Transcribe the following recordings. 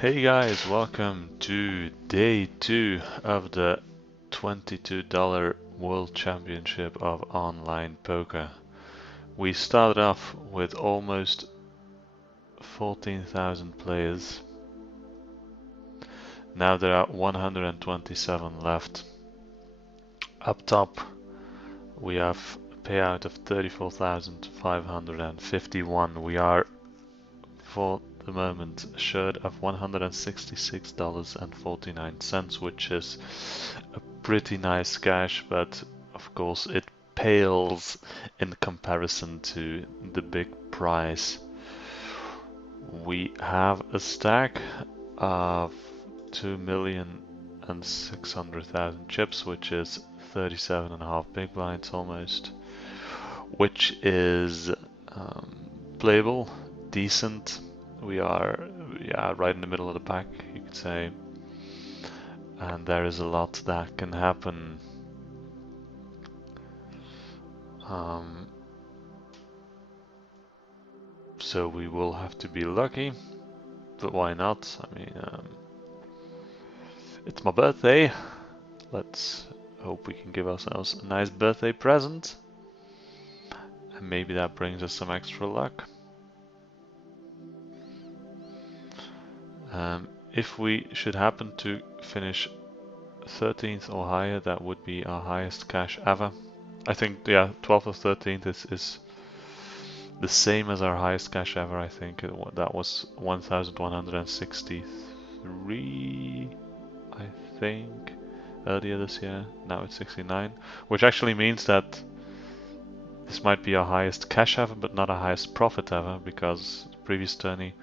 Hey guys, welcome to day 2 of the $22 World Championship of Online Poker. We started off with almost 14,000 players. Now there are 127 left. Up top we have a payout of 34,551. We are for the moment assured of $166.49, which is a pretty nice cash, but of course it pales in comparison to the big prize. We have a stack of 2,600,000 chips, which is 37.5 big blinds almost, which is playable, decent. We are right in the middle of the pack, you could say, and there is a lot that can happen. So we will have to be lucky, but why not? I mean, it's my birthday. Let's hope we can give ourselves a nice birthday present, and maybe that brings us some extra luck. If we should happen to finish 13th or higher, that would be our highest cash ever. I think, yeah, 12th or 13th is the same as our highest cash ever. I think that was 1,163, I think, earlier this year. Now it's 69, which actually means that this might be our highest cash ever, but not our highest profit ever, because the previous tourney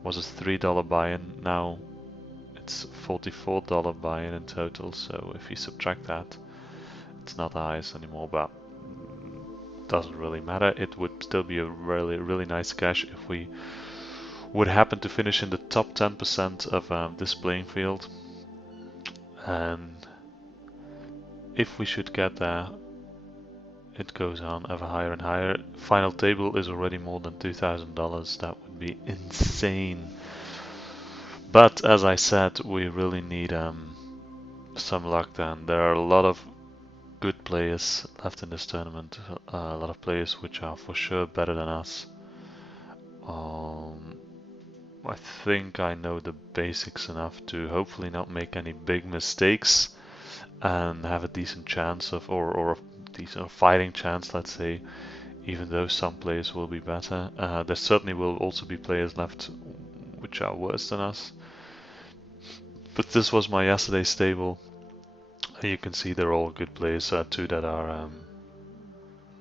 was a $3 buy-in. Now it's $44 buy-in in total, so if you subtract that, it's not the highest anymore, but doesn't really matter. It would still be a really nice cash if we would happen to finish in the top 10% of this playing field, and if we should get there, it goes on ever higher and higher. Final table is already more than $2,000. That would be insane. But as I said, we really need some luck then. There are a lot of good players left in this tournament, a lot of players which are for sure better than us. I think I know the basics enough to hopefully not make any big mistakes and have a decent chance of, or a decent fighting chance, let's say, even though some players will be better. There certainly will also be players left which are worse than us. But this was my yesterday's stable. You can see they're all good players. Two that are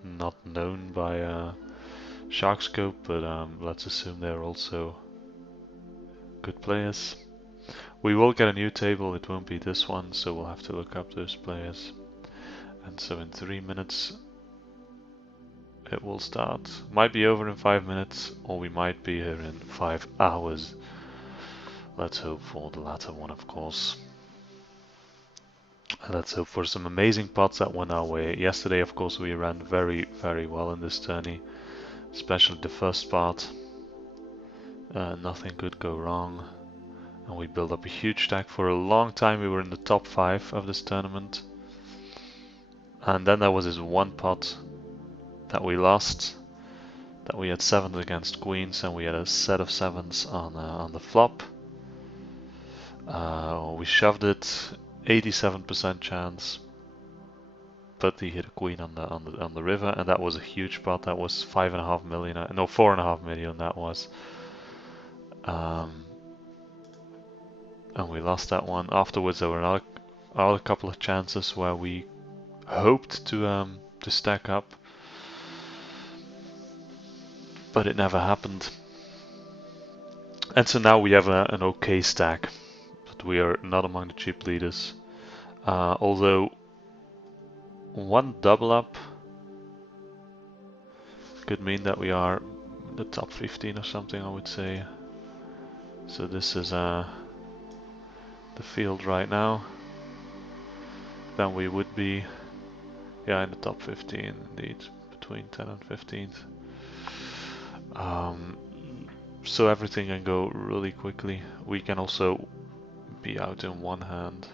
not known by WCOOP, but let's assume they're also good players. We will get a new table, it won't be this one, so we'll have to look up those players. And so in 3 minutes it will start. Might be over in 5 minutes, or we might be here in 5 hours. Let's hope for the latter one, of course. Let's hope for some amazing pots that went our way. Yesterday, of course, we ran very well in this tourney, especially the first part. Nothing could go wrong, and we built up a huge stack. For a long time we were in the top 5 of this tournament, and then there was this one pot that we lost, that we had 7s against queens, and we had a set of 7s on the flop. We shoved it, 87% chance, but he hit a queen on the river, and that was a huge pot. That was 5.5 million, no, 4.5 million. That was, and we lost that one. Afterwards, there were another couple of chances where we hoped to stack up, but it never happened. And so now we have an okay stack, but we are not among the cheap leaders. Although one double up could mean that we are in the top 15 or something, I would say. So this is the field right now. Then we would be, yeah, in the top 15 indeed, between 10 and 15th. so everything can go really quickly. We can also be out in one hand.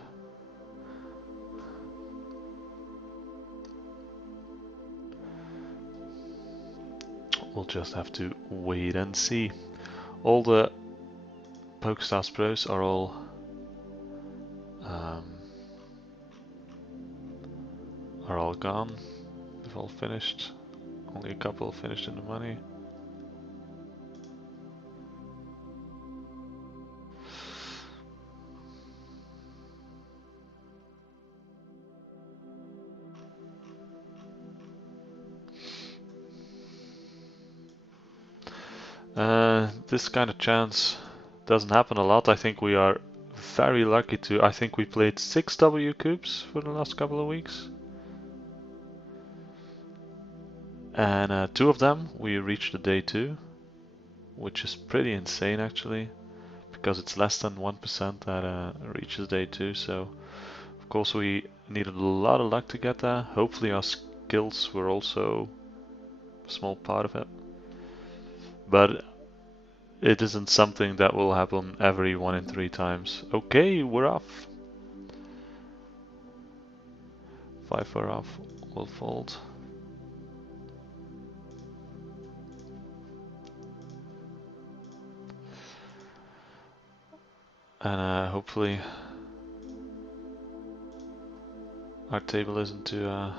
We'll just have to wait and see. All the PokerStars Pros are all gone. They've all finished. Only a couple finished in the money. This kind of chance doesn't happen a lot. I think we are very lucky to. I think we played 6 WCOOPs for the last couple of weeks. And 2 of them we reached the day 2, which is pretty insane actually, because it's less than 1% that reaches day 2. So of course we needed a lot of luck to get there. Hopefully our skills were also a small part of it. But it isn't something that will happen every 1 in 3 times. Okay, we're off. 5 are off, we'll fold. And hopefully our table isn't too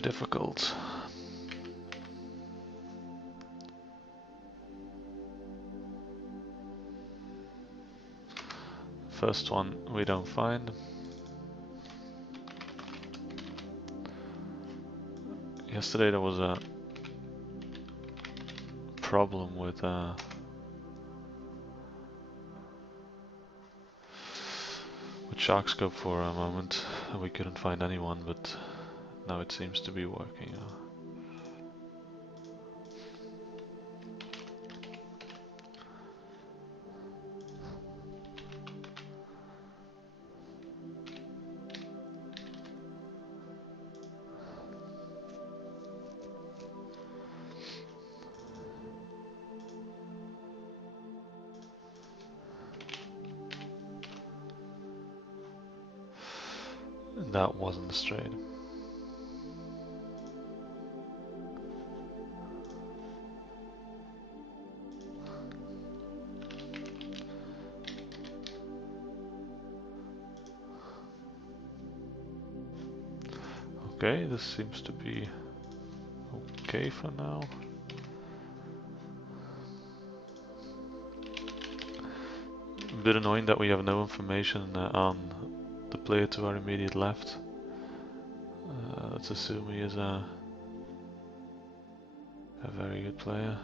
difficult. First one we don't find. Yesterday there was a problem with Shark Scope for a moment. We couldn't find anyone, but now it seems to be working. That wasn't straight. Okay, this seems to be okay for now. A bit annoying that we have no information on the player to our immediate left. Let's assume he is a very good player.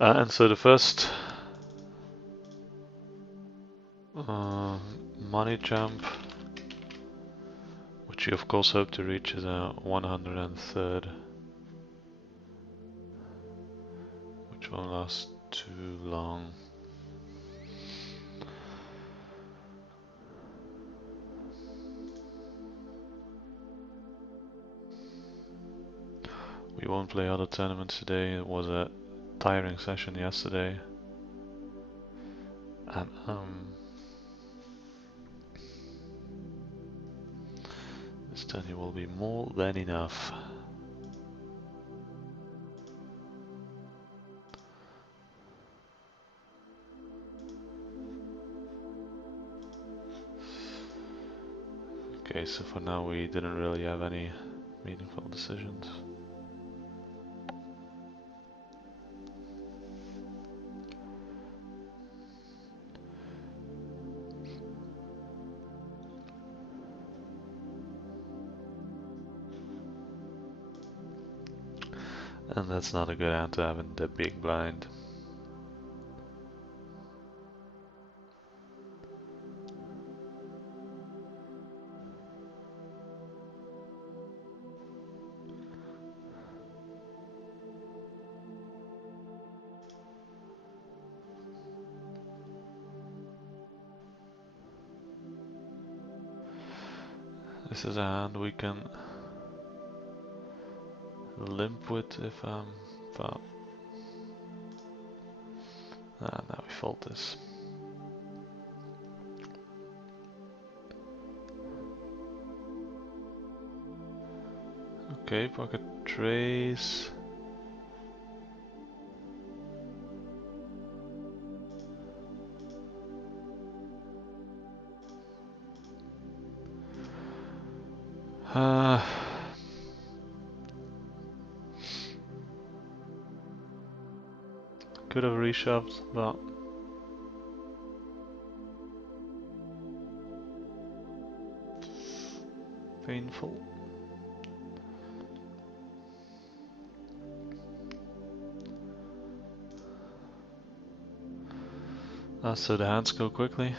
And so the first money jump, which you of course hope to reach, is a 103rd, which won't last too long. We won't play other tournaments today. It was a tiring session yesterday, and this tourney will be more than enough. Okay, so for now we didn't really have any meaningful decisions. And that's not a good hand to have in the big blind. This is a hand we can limp with if but now we fold this. Okay, pocket trace. Could have reshoved, but painful. So the hands go quickly.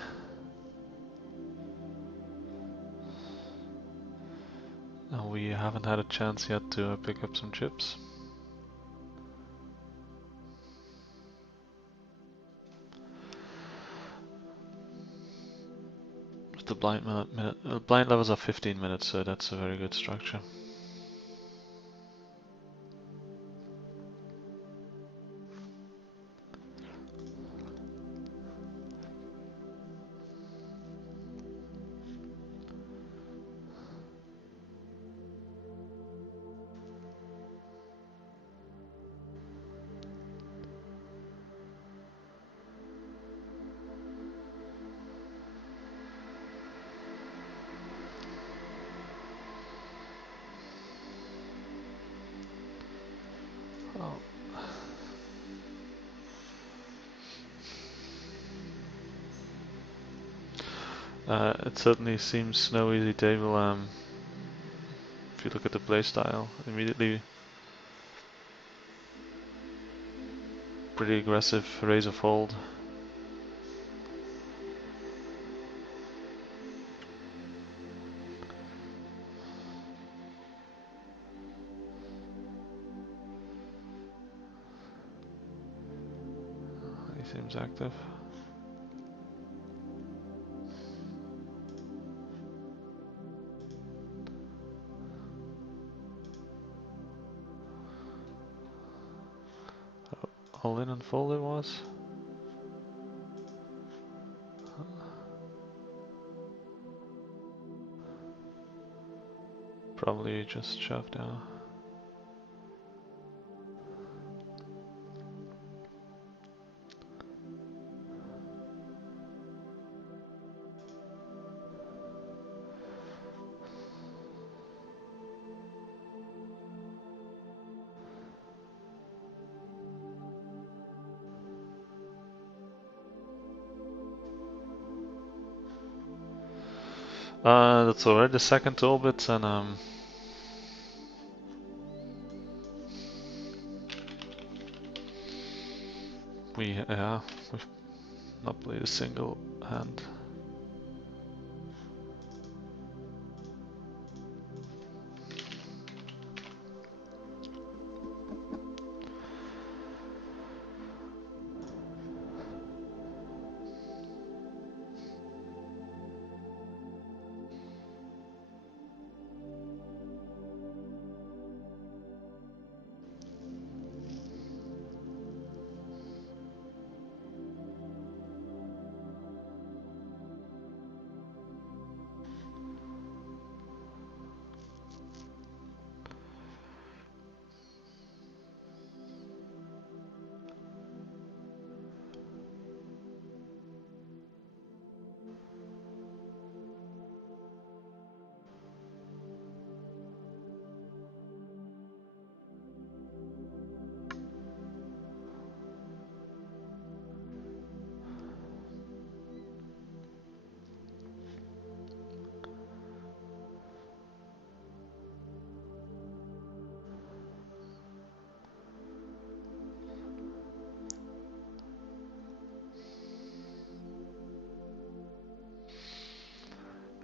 And we haven't had a chance yet to pick up some chips. The blind levels are 15 minutes, so that's a very good structure. It certainly seems no easy table. If you look at the playstyle, immediately pretty aggressive raise or fold. He seems active. All in and fold it was. Probably just shoved now. That's already the second orbit, and we've not played a single hand.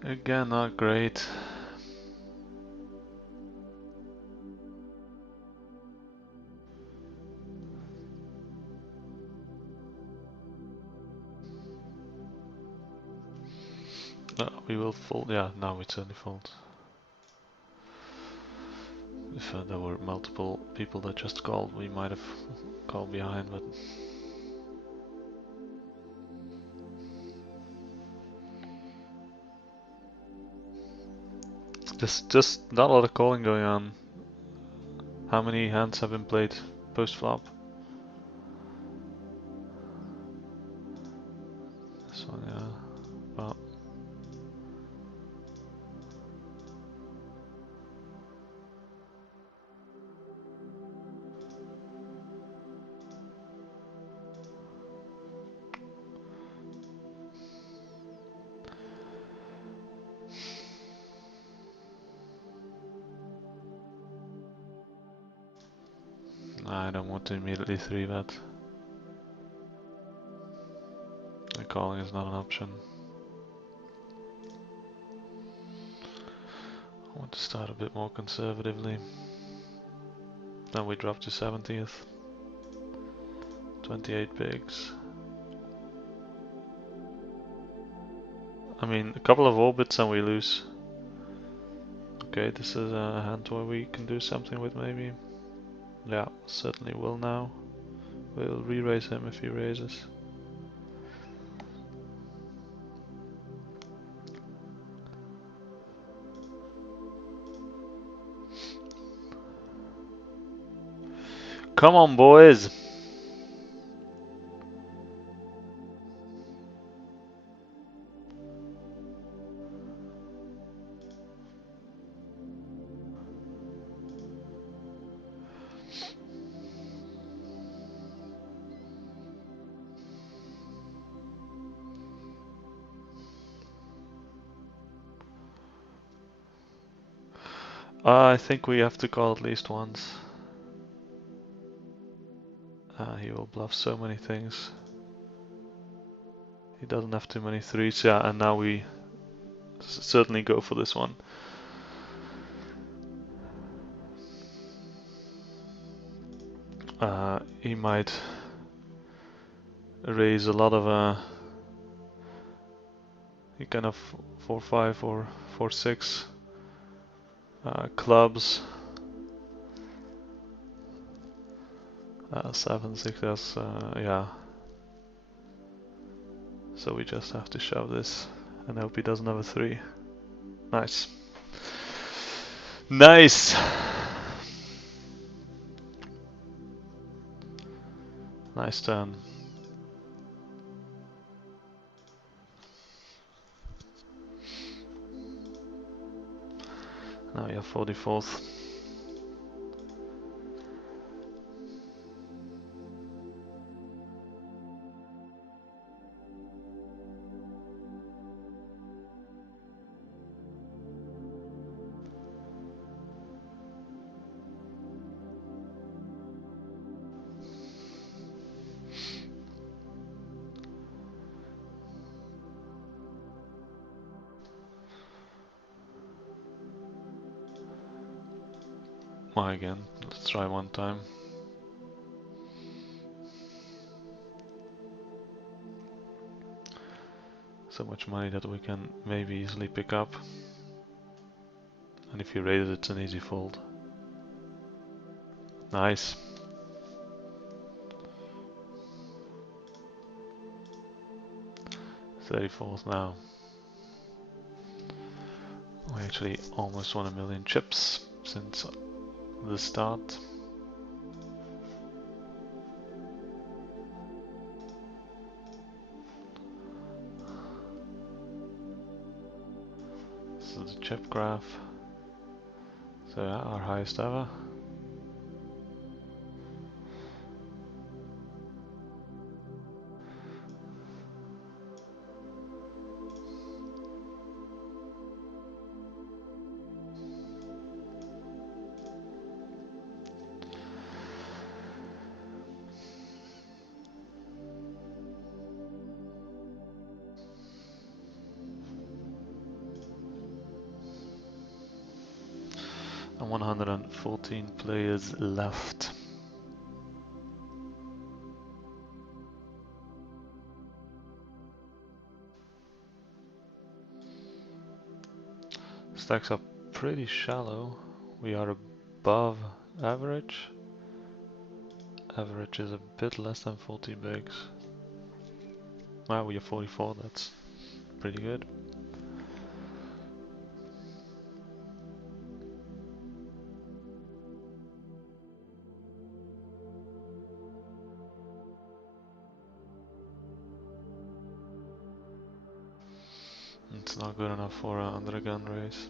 Again, not great. We will fold. Yeah, now we certainly fold. If there were multiple people that just called, we might have called behind, but just not a lot of calling going on. How many hands have been played post flop? This one, yeah. Well, I don't want to immediately 3-bet. The calling is not an option. I want to start a bit more conservatively. Then we drop to 70th. 28 bigs. I mean, a couple of orbits and we lose. Okay, this is a hand where we can do something with maybe. Yeah, certainly will now. We'll re-raise him if he raises. Come on, boys! I think we have to call at least once. He will bluff so many things. He doesn't have too many threes, yeah, and now we certainly go for this one. He might raise a lot of he kind of 4-5 or 4-6 clubs. 7-6, that's yeah. So we just have to shove this and hope he doesn't have a 3. Nice. Nice! Nice turn. Now we have 44th. Why again? Let's try one time. So much money that we can maybe easily pick up. And if you raise it, it's an easy fold. Nice. $34th now. We actually almost won 1,000,000 chips since the start. This is the chip graph. So yeah, our highest ever. And 114 players left. Stacks up pretty shallow. We are above average. Average is a bit less than 40 bigs. Wow, we are 44, that's pretty good. It's not good enough for an under a gun race.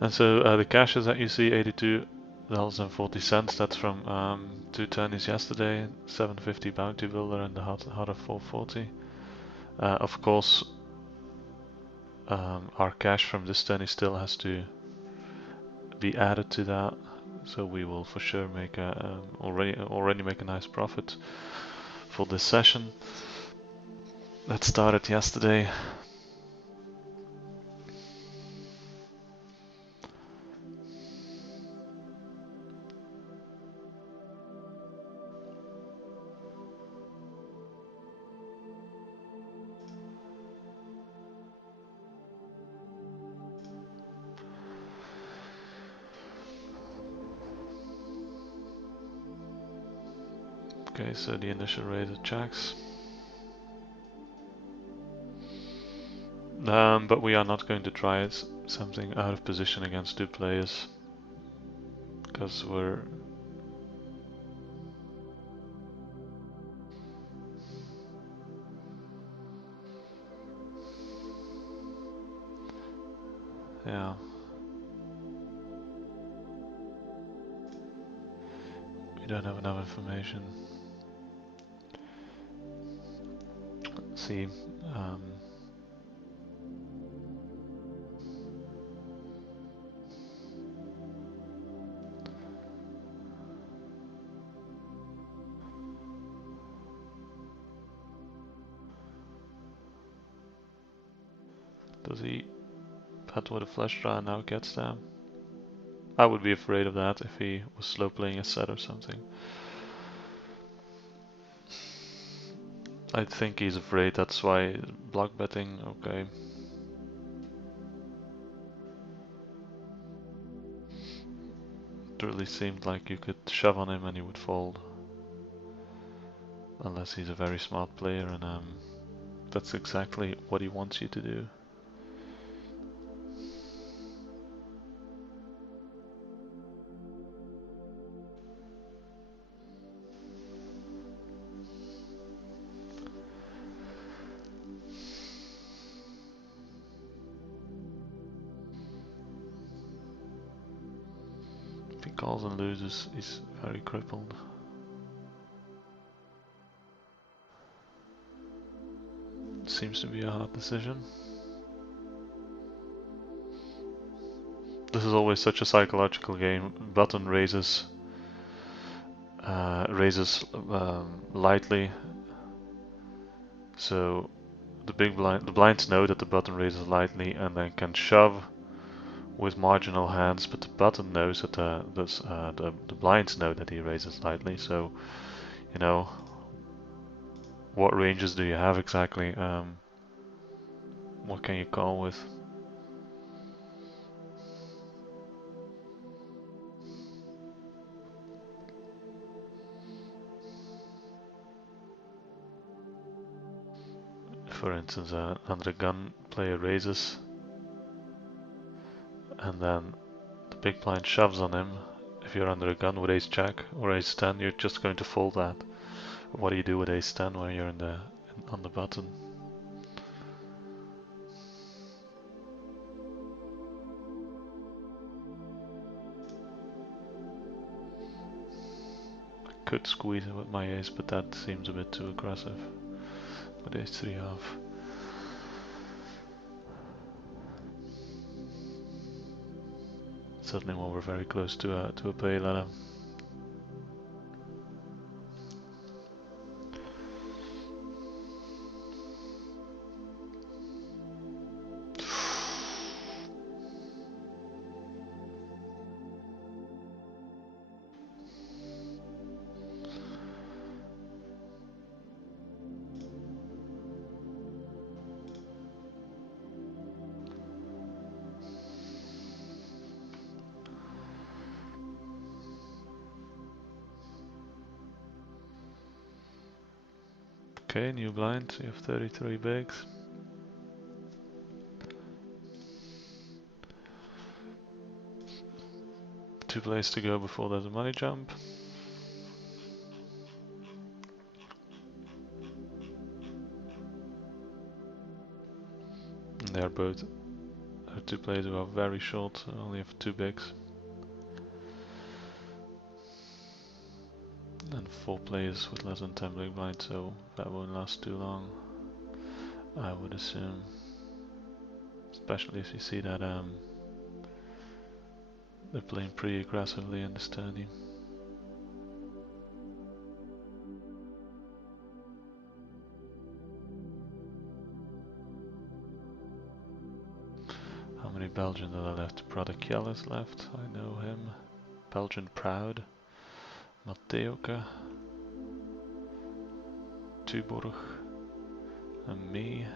And so the cashes that you see, $82.40, that's from 2 turnies yesterday, 750 Bounty Builder and the Hot of 440. Of course, our cash from this tourney still has to be added to that, so we will for sure make a already make a nice profit for this session that started yesterday. Okay, so the initial raise checks. But we are not going to try something out of position against two players, because we're... yeah. We don't have enough information. Let's see. Does he bet with a flush draw and now gets them? I would be afraid of that if he was slow playing a set or something. I think he's afraid, that's why block betting, okay. It really seemed like you could shove on him and he would fold. Unless he's a very smart player, and that's exactly what he wants you to do. If he calls and loses, he's very crippled. Seems to be a hard decision. This is always such a psychological game. Button raises lightly, so the blinds know that the button raises lightly and then can shove with marginal hands, but the button knows that the blinds know that he raises lightly. So, you know, what ranges do you have exactly? What can you call with? For instance, under a gun player raises, and then the big blind shoves on him. If you're under a gun with ace jack or ace 10, you're just going to fold that. What do you do with ace 10 when you're on the button? Could squeeze it with my ace, but that seems a bit too aggressive. With ace 3 off. Certainly when we're very close to a pay ladder. Okay, new blind, so you have 33 bigs. Two plays to go before there's a money jump. And they're both two players who are very short, so only have two bigs. And four players with less than 10 big blinds, so that won't last too long, I would assume. Especially if you see that they're playing pretty aggressively in this tourney. How many Belgians are there left? Prodikel is left, I know him. Belgian Proud. Mateuke. Tuborg. And me.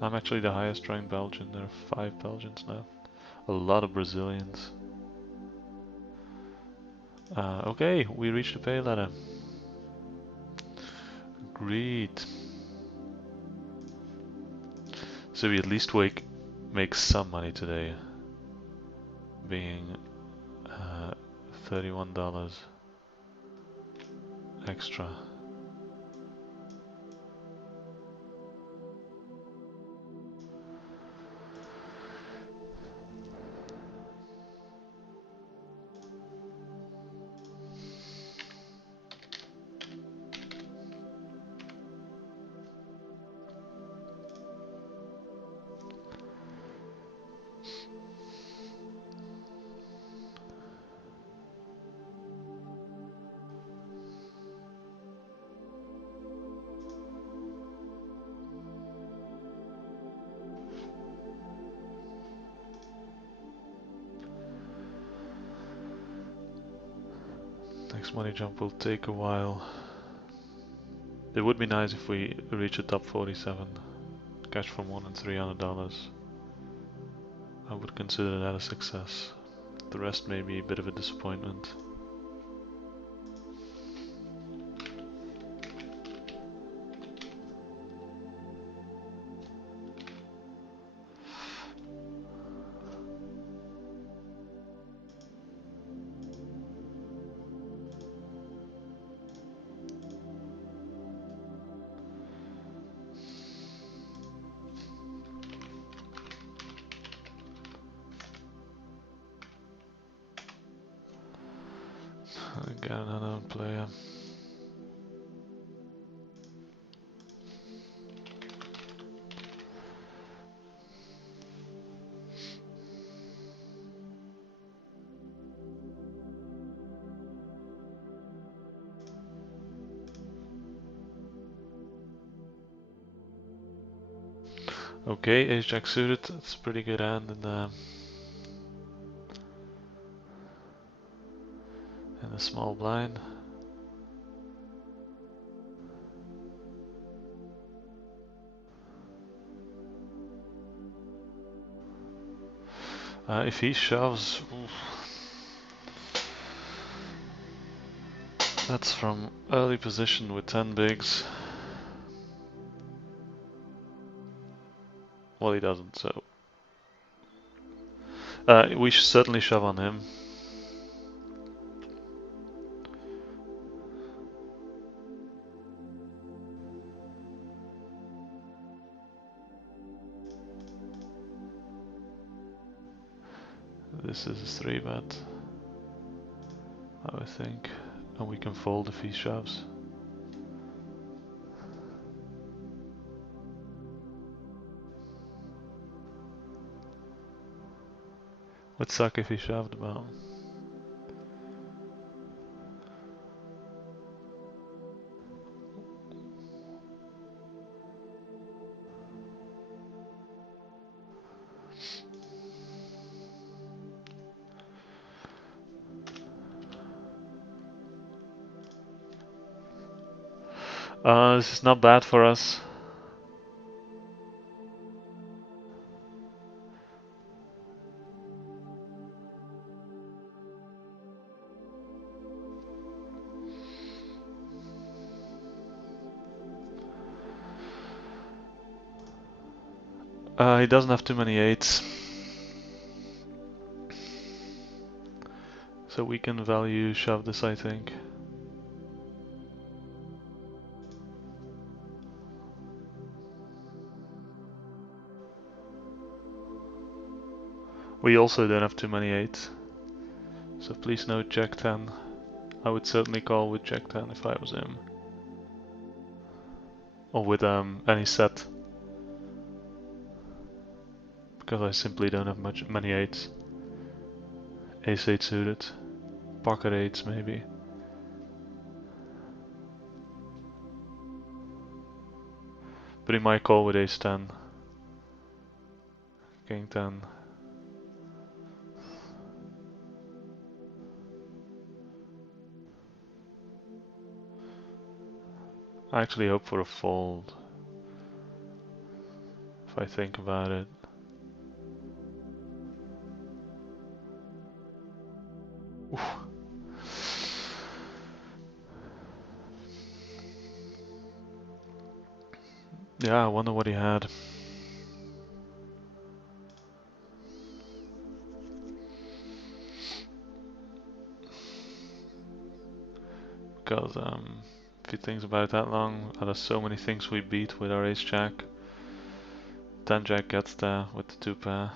I'm actually the highest ranked Belgian, there are 5 Belgians left. A lot of Brazilians. Okay, we reached the pay ladder. Great. So we at least make some money today, being $31 extra. Next money jump will take a while. It would be nice if we reach a top 47, cash for more than $300. I would consider that a success. The rest may be a bit of a disappointment. Again, another player. Okay, ace jack suited, that's a pretty good hand in the small blind. If he shoves, that's from early position with 10 bigs. Well, he doesn't, so we should certainly shove on him. This is a 3-bet. I would think. And we can fold if he shoves. Would suck if he shoved, but... this is not bad for us. He doesn't have too many 8s. So we can value shove this, I think. We also don't have too many 8s. So please note Jack 10. I would certainly call with Jack 10 if I was him. Or with any set. Because I simply don't have many 8s. Ace 8 suited. Pocket 8s maybe. But he might call with Ace 10. King 10. I actually hope for a fold. If I think about it. Oof. Yeah, I wonder what he had. Because if he thinks about it that long, there's so many things we beat with our Ace Jack. 10 Jack gets there with the 2 pair.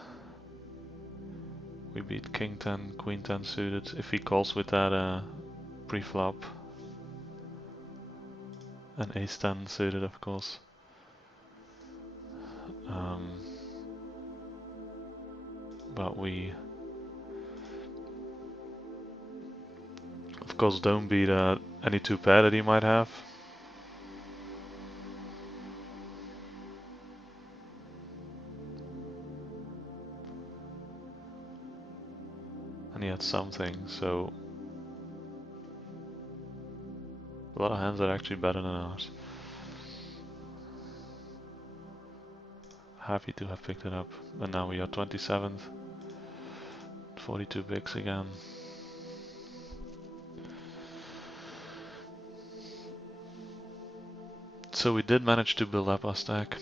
We beat King 10, Queen 10 suited if he calls with that pre-flop. And Ace 10 suited, of course. But we, of course, don't beat any 2 pair that he might have. And he had something, so a lot of hands are actually better than ours. Happy to have picked it up. And now we are 27th. 42 bigs again. So we did manage to build up our stack.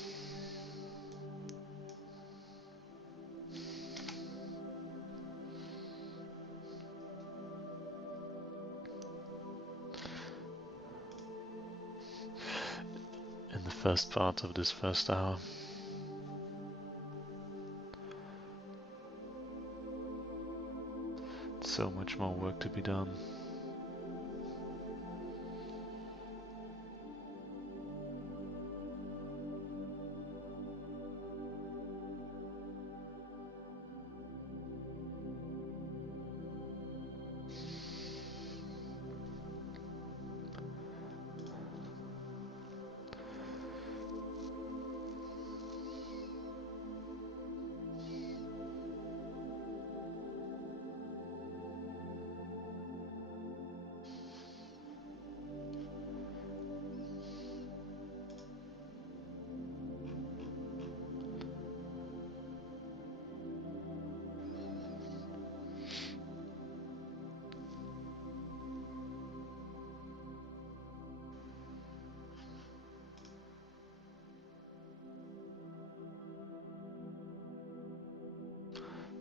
In the first part of this first hour. So much more work to be done.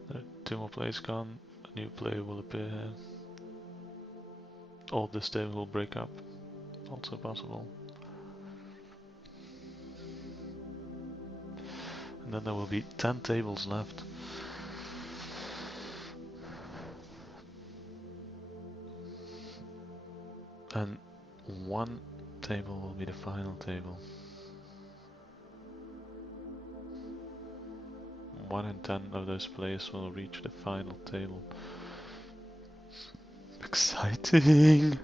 There are 2 more plays gone, a new player will appear here. Or this table will break up, also possible. And then there will be 10 tables left. And one table will be the final table. 1 in 10 of those players will reach the final table. Exciting!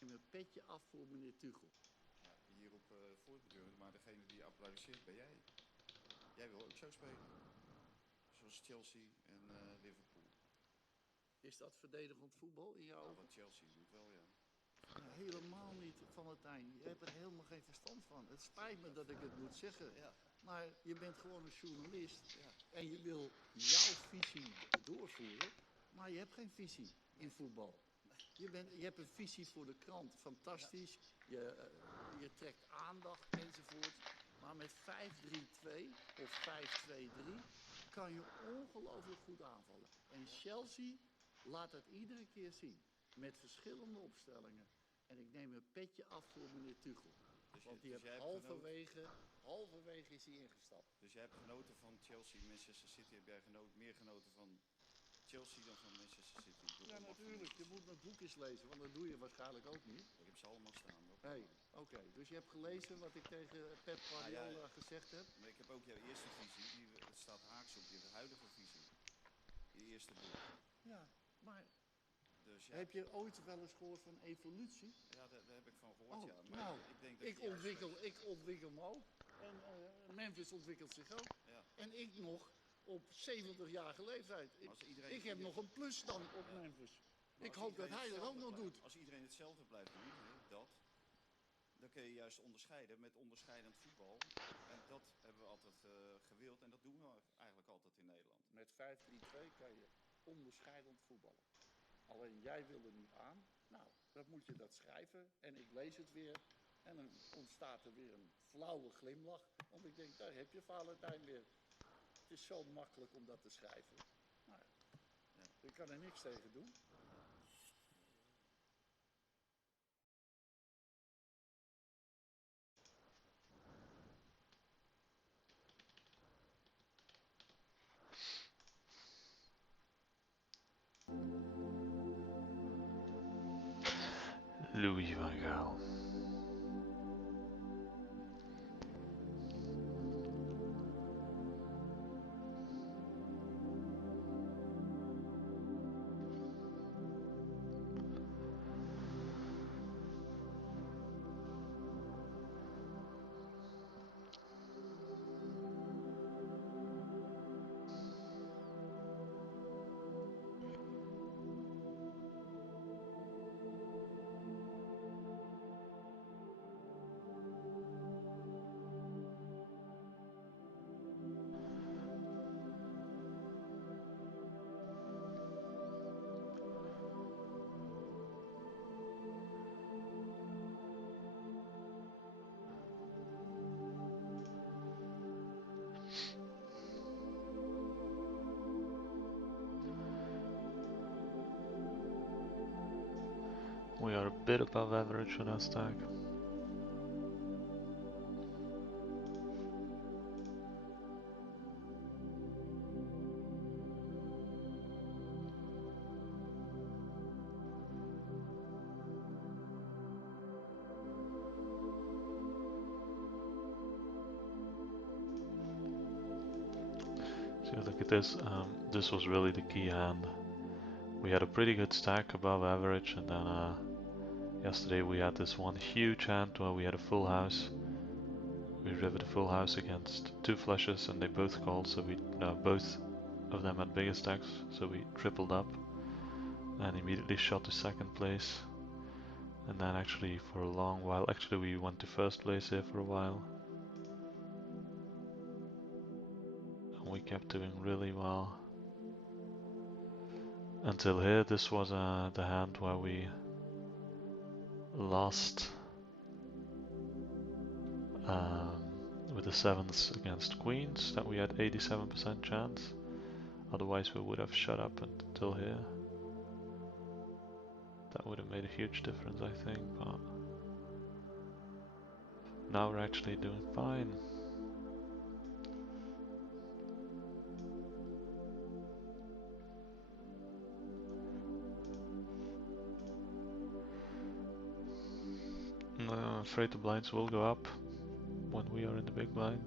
Een petje af voor meneer Tuchel. Ja, hierop voortbedurend, maar degene die applaudisseert ben jij. Jij wil ook zo spelen. Zoals Chelsea en Liverpool. Is dat verdedigend voetbal in jou? Nou, wat Chelsea doet wel, ja. Ja, helemaal niet, Valentijn. Je hebt er helemaal geen verstand van. Het spijt me dat ik het moet zeggen. Ja. Maar je bent gewoon een journalist. Ja. En je wil jouw visie doorvoeren. Maar je hebt geen visie in voetbal. Je hebt een visie voor de krant, fantastisch. Je trekt aandacht enzovoort. Maar met 5-3-2 of 5-2-3 kan je ongelooflijk goed aanvallen. En Chelsea laat het iedere keer zien. Met verschillende opstellingen. En ik neem een petje af voor meneer Tuchel. Want die heeft halverwege is hij ingestapt. Dus jij hebt genoten van Chelsea, Manchester City. Heb jij meer genoten van Chelsea dan van Manchester City? Ja, natuurlijk. Je moet mijn boekjes lezen, want dat doe je waarschijnlijk ook niet. Ik heb ze allemaal staan. Oké. Dus je hebt gelezen wat ik tegen Pep Guardiola gezegd heb? Maar ik heb ook jouw eerste visie. Het staat haaks op je huidige visie. Je eerste boek. Ja, maar... Dus, ja. Heb je ooit wel eens gehoord van evolutie? Ja, daar heb ik van gehoord, ja. Maar nou, ik ontwikkel me ook. En Memphis ontwikkelt zich ook. Ja. En ik nog op 70-jarige leeftijd. Ik heb nog een plusstand op Memphis. Ik hoop dat hij dat ook nog doet. Als iedereen hetzelfde blijft doen, dan kun je juist onderscheiden met onderscheidend voetbal. En dat hebben we altijd gewild en dat doen we eigenlijk altijd in Nederland. Met 5-3-2 kan je onderscheidend voetballen. Alleen jij wil er niet aan. Nou, dan moet je dat schrijven. En ik lees het weer. En dan ontstaat er weer een flauwe glimlach. Want ik denk, daar heb je Valentijn weer. Het is zo makkelijk om dat te schrijven. Maar ja, ik kan er niks tegen doen. Louis van Gaal. We are a bit above average on our stack. So look at this, this was really the key hand. We had a pretty good stack above average, and then yesterday we had this one huge hand where we had a full house. We riveted a full house against two flushes and they both called, so we both of them had bigger stacks, so we tripled up and immediately shot to second place. And then actually for a long while, actually we went to first place here for a while. And we kept doing really well. Until here, this was the hand where we lost um, with the sevens against queens, that we had 87% chance. Otherwise we would have shut up until here. That would have made a huge difference, I think, but now we're actually doing fine. I'm afraid the blinds will go up when we are in the big blind.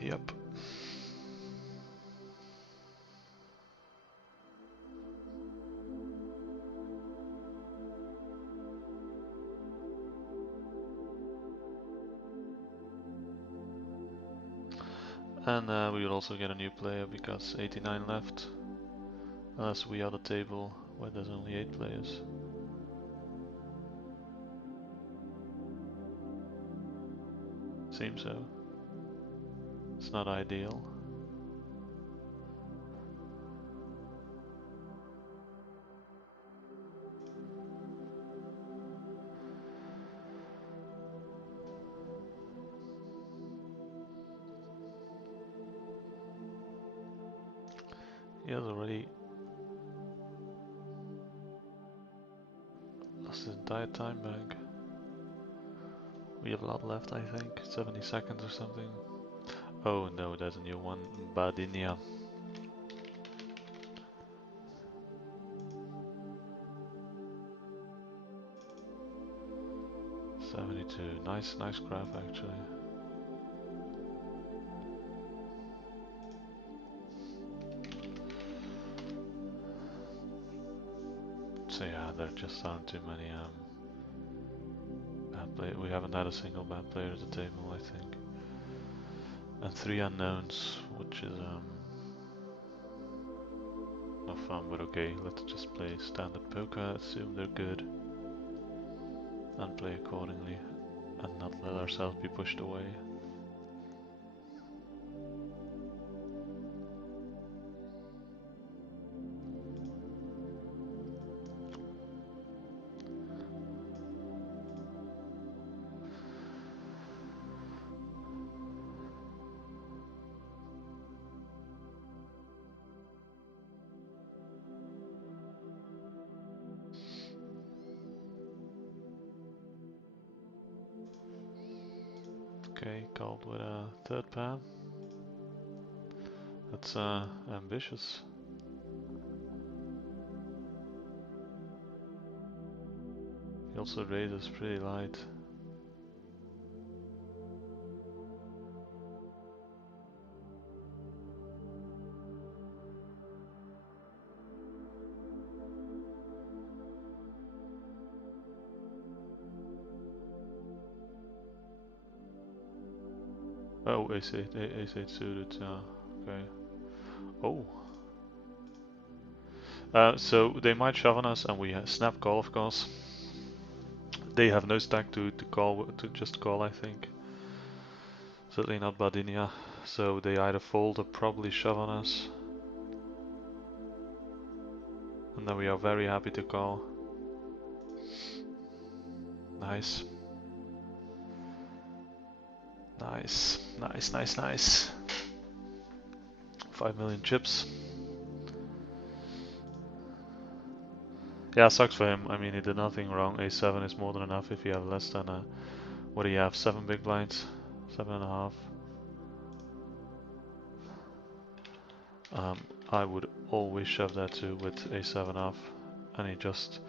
Yep. And we will also get a new player because 89 left. Unless we are the table where there's only 8 players. Seems so. It's not ideal. He has already lost his entire time bank. We have a lot left, I think. 70 seconds or something. Oh no, there's a new one. Badinia. 72. Nice graph actually. So yeah, there just aren't too many bad players. We haven't had a single bad player at the table, I think. And 3 unknowns, which is no fun, but okay. Let's just play standard poker, assume they're good, and play accordingly, and not let ourselves be pushed away. Okay, called with a third pair. That's ambitious. He also raises pretty light. Oh, ace-8, ace-8 suited, okay. Oh. So they might shove on us and we snap call, of course. They have no stack to call, to just call, I think. Certainly not Bardinia. So they either fold or probably shove on us. And then we are very happy to call. Nice. Nice. 5 million chips. Yeah, sucks for him. I mean, he did nothing wrong. A7 is more than enough if you have less than what do you have? 7 big blinds? 7.5. I would always shove that too with A7 off, and he just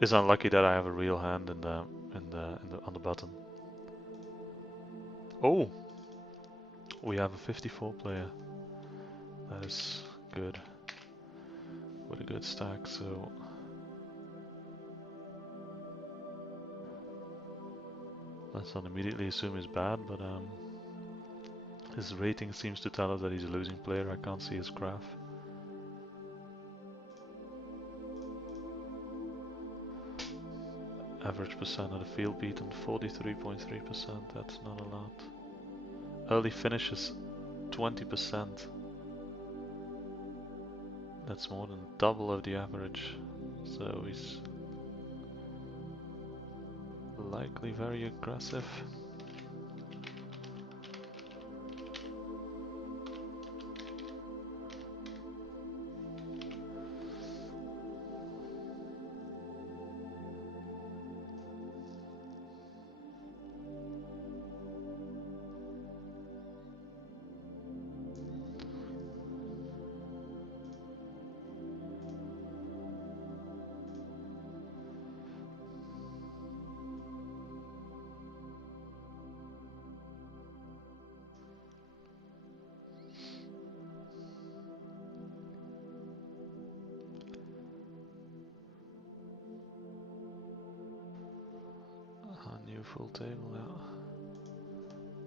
is unlucky that I have a real hand on the button. Oh, we have a 54 player. That is good with a good stack. So let's not immediately assume he's bad, but his rating seems to tell us that he's a losing player. I can't see his graph. Average percent of the field beaten 43.3%. That's not a lot. Early finishes 20%. That's more than double of the average. So he's likely very aggressive. A new full table, yeah.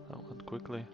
That went quickly.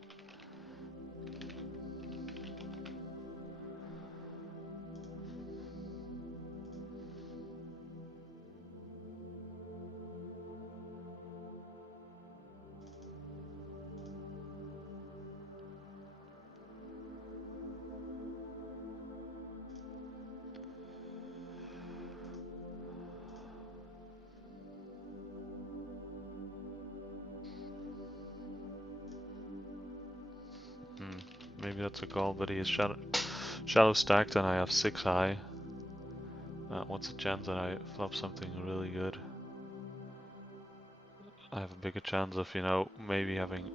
Maybe that's a call, but he is shadow stacked and I have 6 high. What's the chance that I flop something really good? I have a bigger chance of, you know, maybe having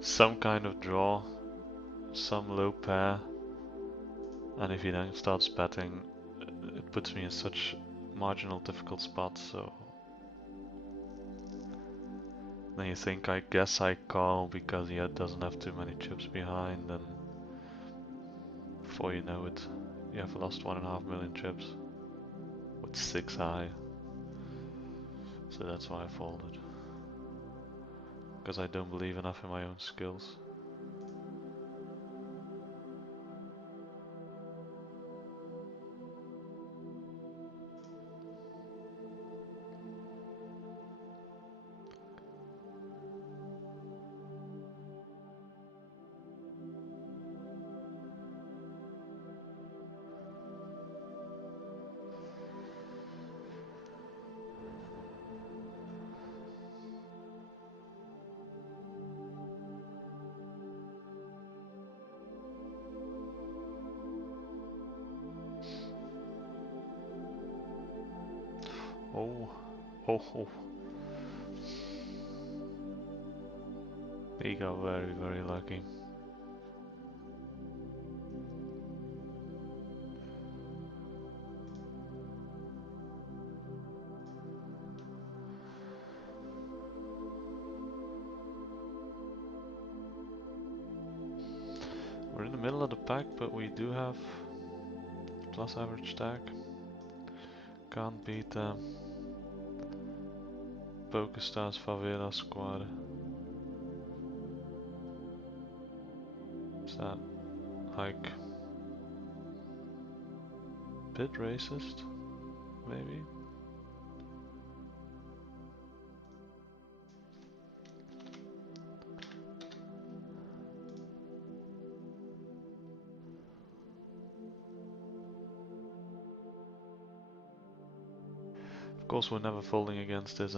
some kind of draw, some low pair, and if he then starts betting, it puts me in such marginal difficult spots, so then you think, I guess I call because he doesn't have too many chips behind, and before you know it, you have lost 1.5 million chips with 6 high. So that's why I folded. Because I don't believe enough in my own skills. Oh, oh, oh. He got very, very lucky. We're in the middle of the pack, but we do have plus average stack. Can't beat PokerStars Favela squad. Is that like bit racist? Maybe? Of course, we're never folding against his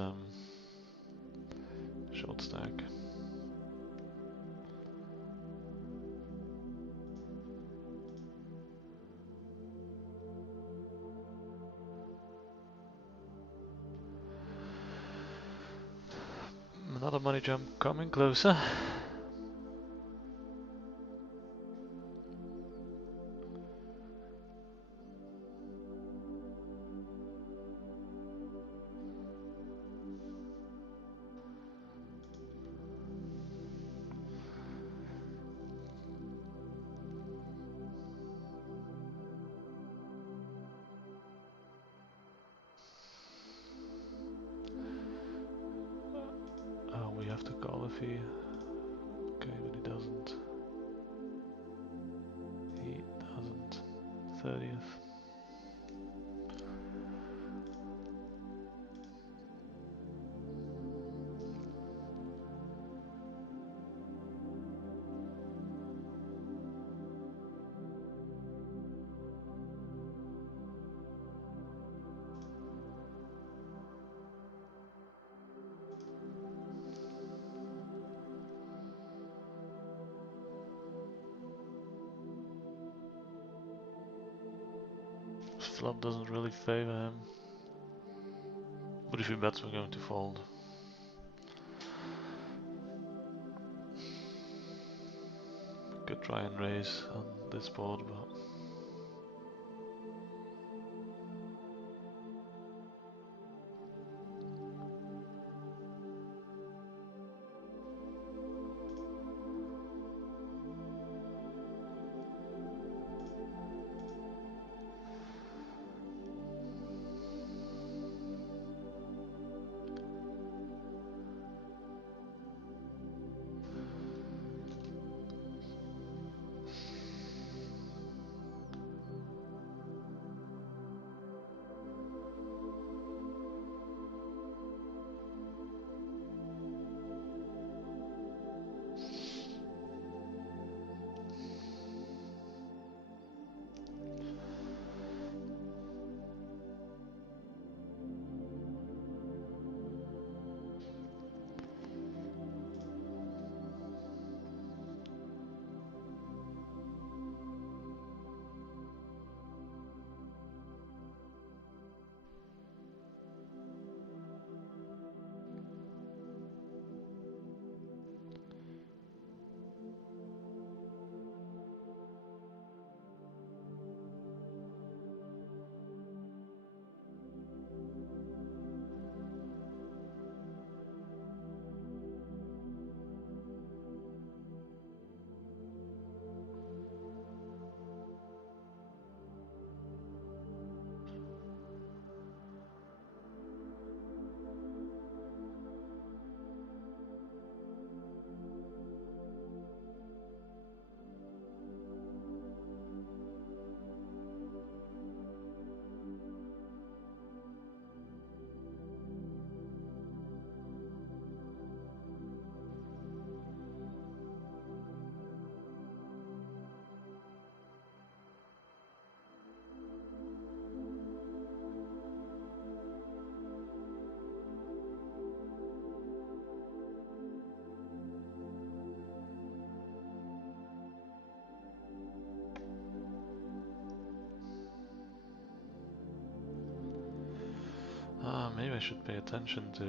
short stack. Another money jump coming closer. Oh, we have to call if he... Okay, but he doesn't. He doesn't. 30th. Flop doesn't really favor him. But if he bets, we're going to fold. Could try and raise on this board, but maybe I should pay attention to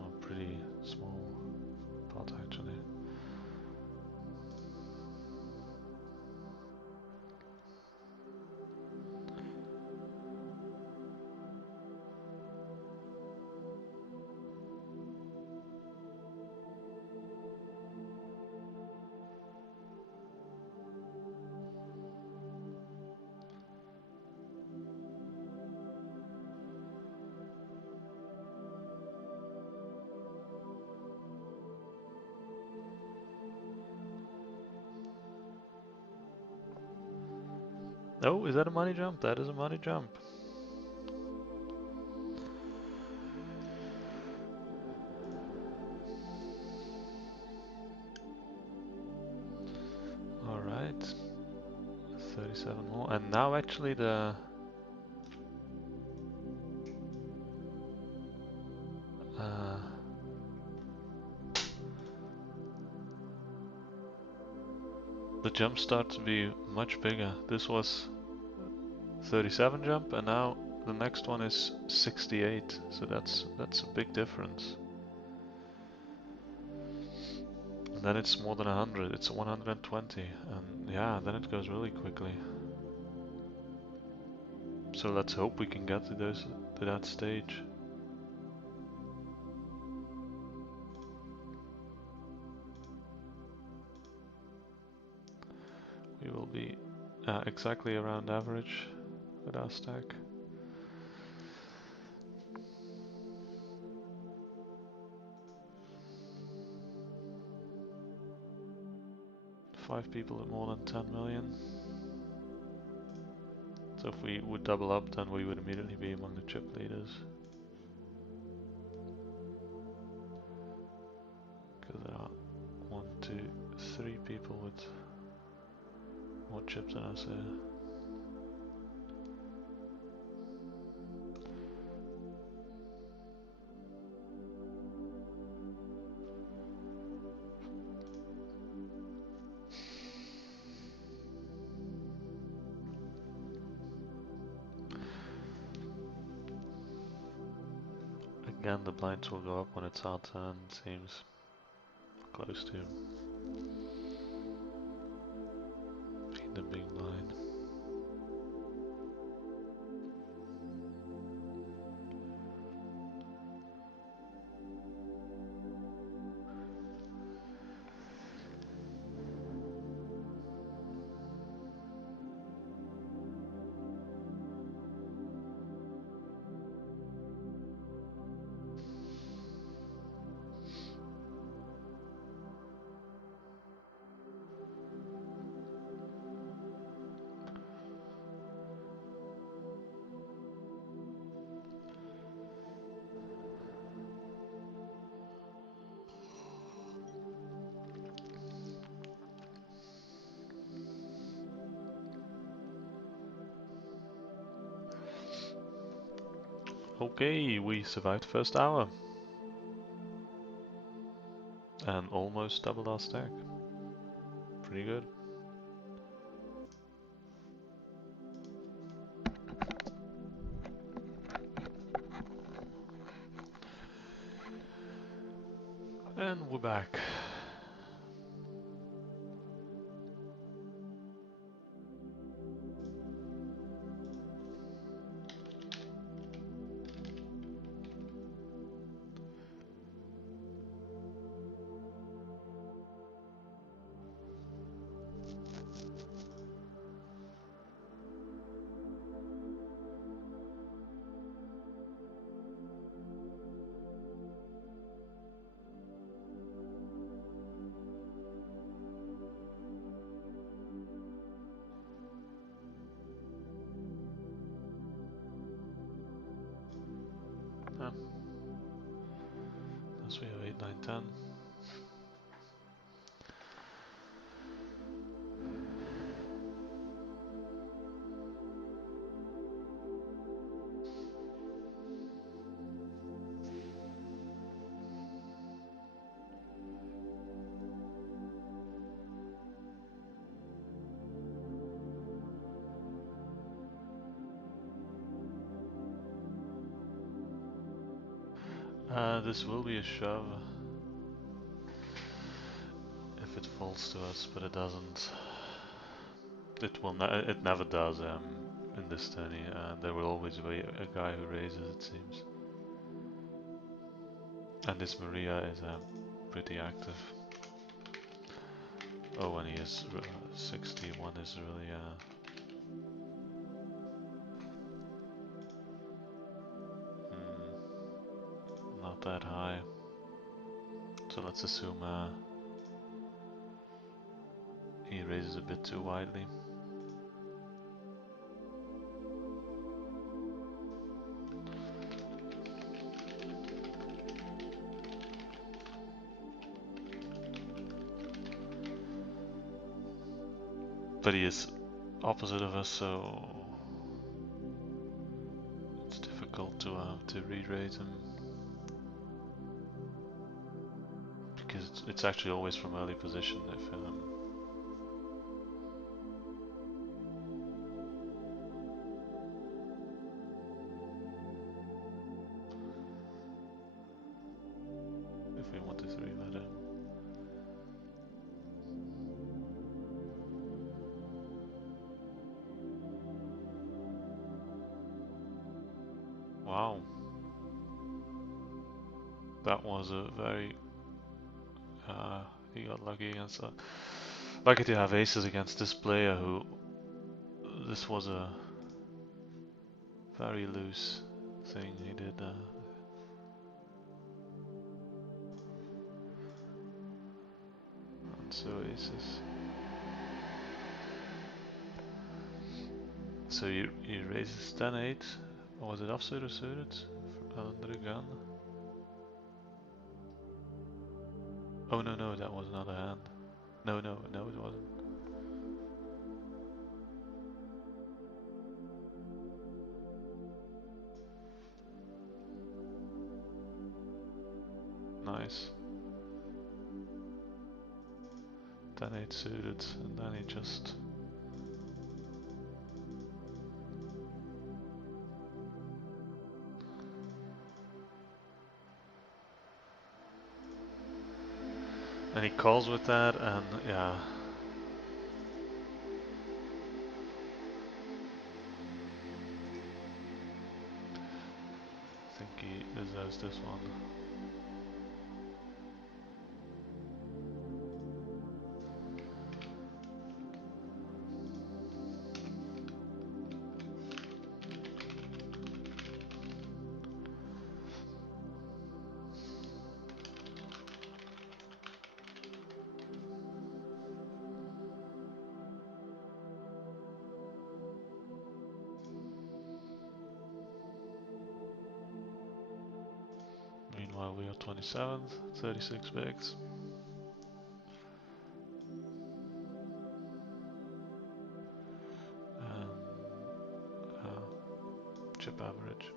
a pretty small pot actually. Oh, is that a money jump? That is a money jump. Alright. 37 more. And now actually uh, the jumps start to be much bigger. This was 37 jump and now the next one is 68. So that's a big difference. And then it's more than 100. It's 120 and yeah, then it goes really quickly. So let's hope we can get to that stage. We will be exactly around average with our stack. Five people at more than 10 million. So if we would double up, then we would immediately be among the chip leaders. Because there are 1, 2, 3 people with more chips than us here. Again, the blinds will go up when it's our turn, seems close to being the big blind. Okay, we survived first hour. And almost doubled our stack. Pretty good. And we're back. As we have 8, 9, 10. This will be a shove if it falls to us, but it doesn't. It never does in this tourney. There will always be a guy who raises, it seems. And this Maria is pretty active. Oh, and he is 61 is really not that high. So let's assume he raises a bit too widely. But he is opposite of us, so it's difficult to re-raise him. Because it's actually always from early position if we want to 3-bet him. Wow. That was a very he got lucky against that. Lucky to have aces against this player who this was a very loose thing he did. And so aces. So he raises 10-8. Or was it offsuit or suited? Under the gun. Oh no, that was another hand. No, it wasn't. Nice. 10-8 suited, and then he just... And he calls with that, and yeah. I think he deserves this one. Meanwhile, we are 27th, 36 bigs. And chip average.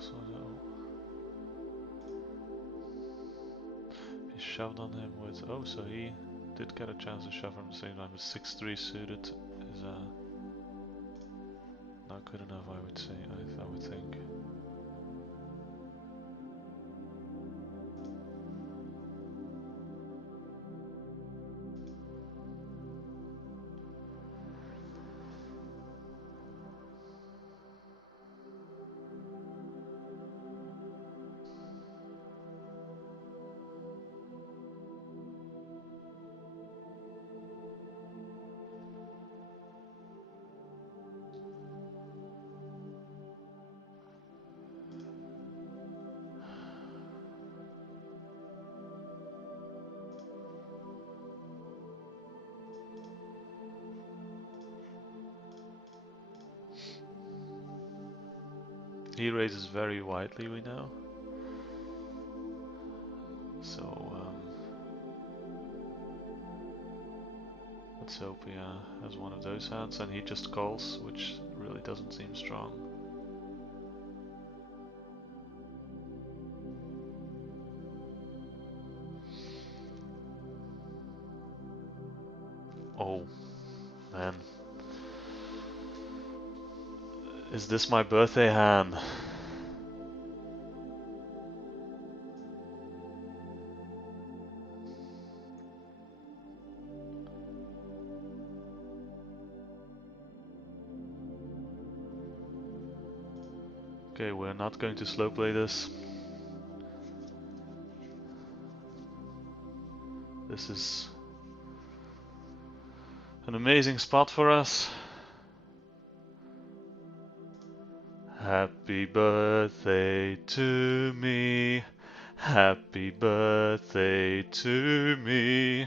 So he shoved on him with, oh, so he did get a chance to shove from the same time, but 6-3 suited is not good enough, I would say, I would think. He raises very widely, we know. So let's hope he has one of those hands, and he just calls, which really doesn't seem strong. Oh, man. Is this my birthday hand? Okay, we're not going to slow play this. This is an amazing spot for us. Happy birthday to me. Happy birthday to me.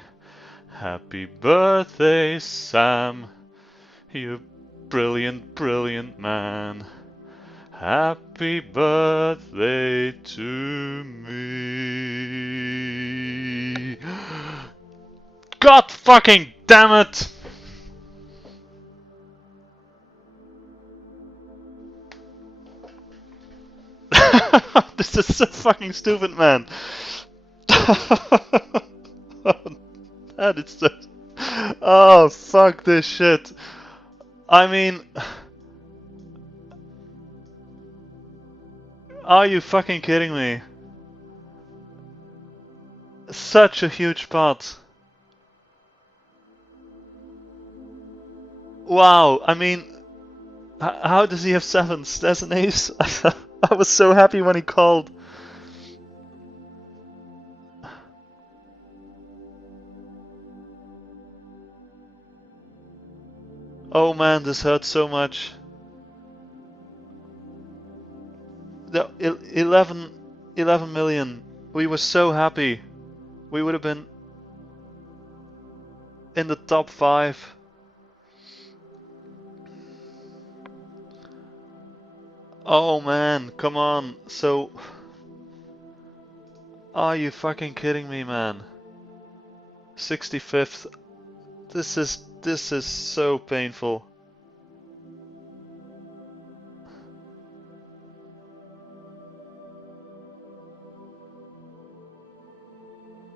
Happy birthday, Sam. You brilliant, brilliant man. Happy birthday to me. God fucking damn it! This is so fucking stupid, man. That is so. Oh, fuck this shit. I mean, are you fucking kidding me? Such a huge pot. Wow, I mean, how does he have sevens? There's an ace. I was so happy when he called. Oh man, this hurts so much. The 11 million. We were so happy. We would have been in the top 5. Oh man, come on. So, are you fucking kidding me, man? 65th. This is so painful.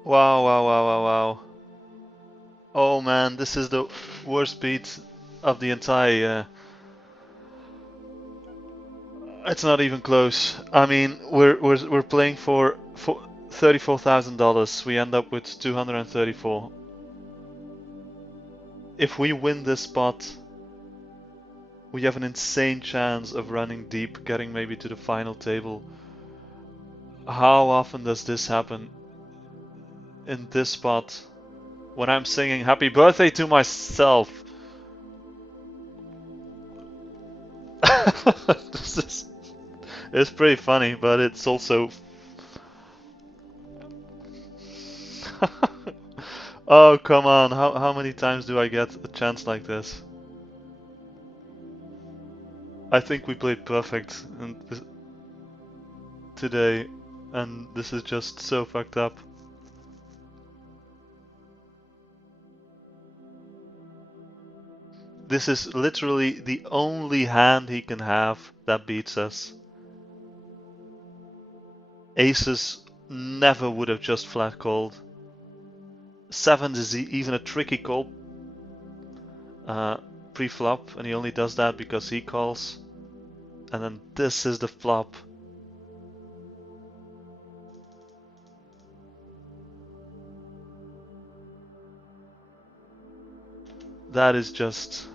Wow, wow, wow, wow, wow. Oh man, this is the worst beat of the entire. It's not even close. I mean, we're playing for $34,000. We end up with 234. If we win this spot, we have an insane chance of running deep, getting maybe to the final table. How often does this happen in this spot? When I'm singing happy birthday to myself. This is, it's pretty funny, but it's also... Oh, come on. How many times do I get a chance like this? I think we played perfect today, and this is just so fucked up. This is literally the only hand he can have that beats us. Aces never would have just flat called. Sevens is even a tricky call pre-flop, and he only does that because he calls. And then this is the flop. That is just...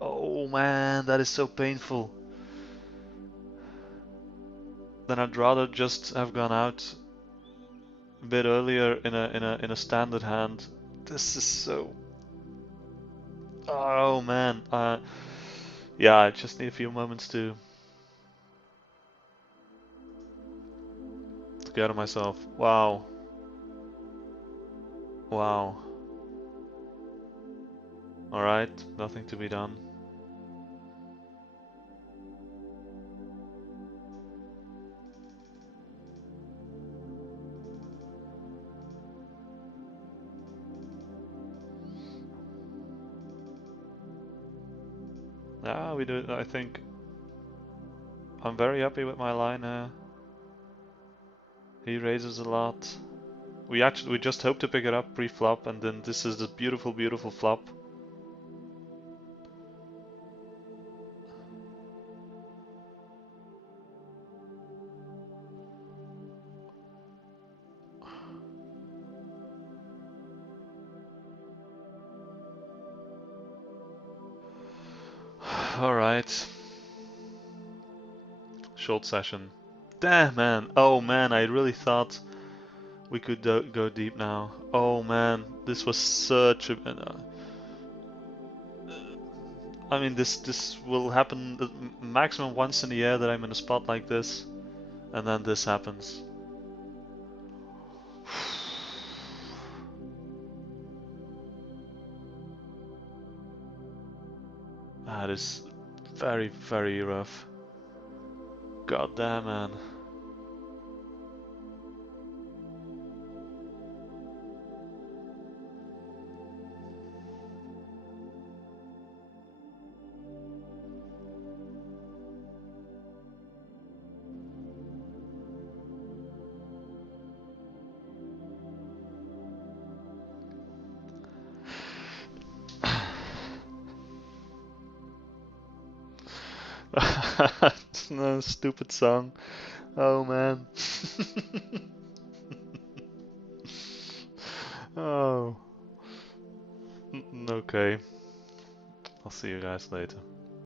Oh man, that is so painful. Then I'd rather just have gone out a bit earlier in a standard hand. This is so... Oh man, yeah, I just need a few moments to gather myself. Wow. Wow. Alright, nothing to be done. Yeah, we do. I think I'm very happy with my line. He raises a lot. We just hope to pick it up pre-flop, and then this is the beautiful, beautiful flop. Alright. Short session. Damn, man. Oh man, I really thought we could go deep now. Oh man, this was such a... I mean, this will happen maximum once in a year that I'm in a spot like this, and then this happens. That is very, very rough. God damn, man. No, stupid song. Oh man. Oh. Okay. I'll see you guys later.